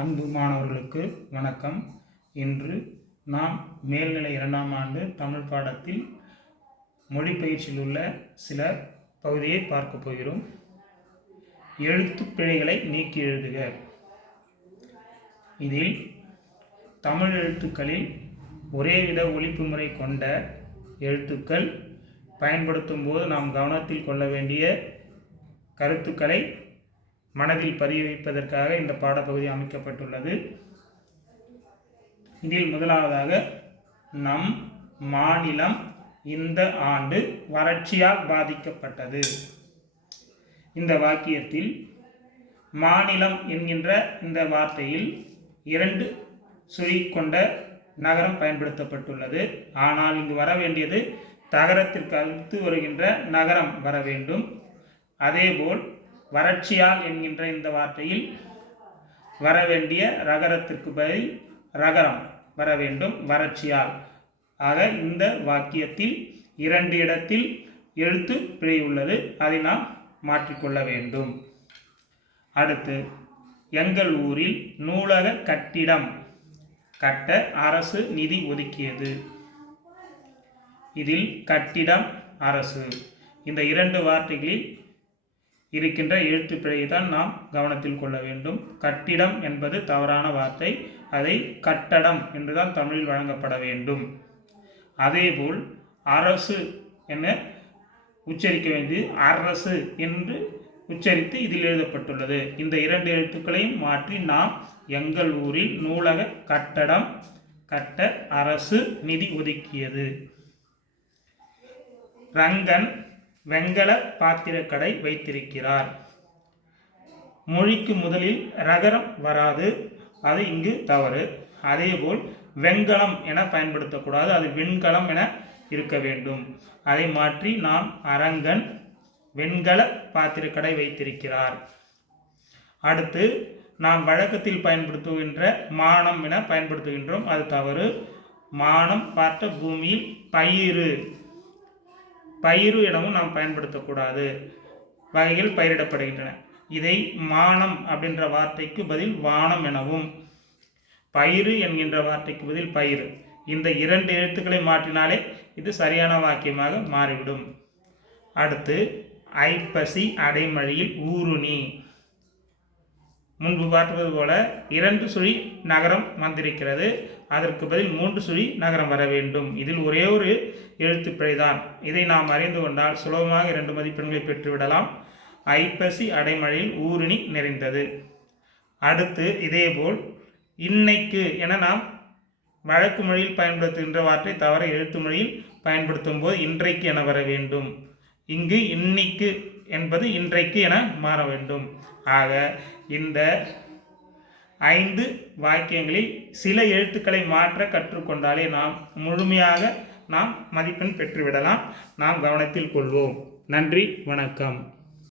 அன்பு மாணவர்களுக்கு வணக்கம். இன்று நாம் மேல்நிலை 2ஆம் ஆண்டு தமிழ் பாடத்தில் மொழிப்பயிற்சியில் உள்ள சில பகுதியை பார்க்க போகிறோம். எழுத்துப் பிழைகளை நீக்கி எழுதுக. இதில் தமிழ் எழுத்துக்களில் ஒரேவித ஒலிப்பு முறை கொண்ட எழுத்துக்கள் பயன்படுத்தும் போது நாம் கவனத்தில் கொள்ள வேண்டிய கருத்துக்களை மனதில் பதிய வைப்பதற்காக இந்த பாடப்பகுதி அமைக்கப்பட்டுள்ளது. இதில் முதலாவதாக, நம் மாநிலம் இந்த ஆண்டு வறட்சியால் பாதிக்கப்பட்டது. இந்த வாக்கியத்தில் மாநிலம் என்கின்ற இந்த வார்த்தையில் 2 சுழி கொண்ட நகரம் பயன்படுத்தப்பட்டுள்ளது. ஆனால் இங்கு வர வேண்டியது தகரத்திற்கு அடுத்து வருகின்ற நகரம் வர வேண்டும். அதேபோல் வறட்சியால் என்கின்ற இந்த வார்த்தையில் வர வேண்டிய ரகரத்திற்கு பதில் ரகரம் வர வேண்டும், வறட்சியால். ஆக இந்த வாக்கியத்தில் 2 இடத்தில் எழுத்து பிழை உள்ளது. அதை நாம் மாற்றிக்கொள்ள வேண்டும். அடுத்து, எங்கள் ஊரில் நூலக கட்டிடம் கட்ட அரசு நிதி ஒதுக்கியது. இதில் கட்டிடம், அரசு இந்த 2 வார்த்தைகளில் இருக்கின்ற எழுத்து பிழையை தான் நாம் கவனத்தில் கொள்ள வேண்டும். கட்டிடம் என்பது தவறான வார்த்தை. அதை கட்டடம் என்றுதான் தமிழில் வழங்கப்பட வேண்டும். அதேபோல் அரசு என உச்சரிக்க வேண்டியது அரசு என்று உச்சரித்து இதில் எழுதப்பட்டுள்ளது. இந்த 2 எழுத்துக்களையும் மாற்றி நாம் எங்கள் ஊரில் நூலக கட்டடம் கட்ட அரசு நிதி ஒதுக்கியது. ரங்கன் வெங்கல பாத்திரக்கடை வைத்திருக்கிறார். மொழிக்கு முதலில் ரகரம் வராது, அது இங்கு தவறு. அதேபோல் வெண்கலம் என பயன்படுத்தக்கூடாது, அது வெண்கலம் என இருக்க வேண்டும். அதை மாற்றி நாம் அரங்கன் வெண்கல பாத்திரக்கடை வைத்திருக்கிறார். அடுத்து, நாம் வழக்கத்தில் பயன்படுத்துகின்ற மானம் என பயன்படுத்துகின்றோம், அது தவறு. மானம் பார்த்த பூமியில் பயிறு பயிறு எனவும் நாம் பயன்படுத்தக்கூடாது. வகைகள் பயிரிடப்படுகின்றன. இதை மானம் அப்படின்ற வார்த்தைக்கு பதில் வானம் எனவும், பயிறு என்கின்ற வார்த்தைக்கு பதில் பயிறு, இந்த 2 எழுத்துக்களை மாற்றினாலே இது சரியான வாக்கியமாக மாறிவிடும். அடுத்து, ஐப்பசி அடைமழையில் ஊருணி. முன்பு பார்த்தது போல 2 சுழி நகரம் வந்திருக்கிறது. அதற்கு பதில் 3 சுழி நகரம் வர வேண்டும். இதில் ஒரே ஒரு எழுத்து பிழைதான். இதை நாம் அறிந்து கொண்டால் சுலபமாக 2 மதிப்பெண்களை பெற்றுவிடலாம். ஐப்பசி அடைமழையில் ஊருணி நிறைந்தது. அடுத்து, இதேபோல் இன்னைக்கு என நாம் வழக்கு மொழியில் பயன்படுத்துகின்ற வார்த்தை தவிர எழுத்து மொழியில் பயன்படுத்தும் போது இன்றைக்கு என வர வேண்டும். இங்கு இன்னைக்கு என்பது இன்றைக்கு என மாற வேண்டும். ஆக இந்த 5 வாக்கியங்களில் சில எழுத்துக்களை மாற்ற கற்றுக்கொண்டாலே நாம் முழுமையாக மதிப்பெண் பெற்றுவிடலாம். நாம் கவனத்தில் கொள்வோம். நன்றி, வணக்கம்.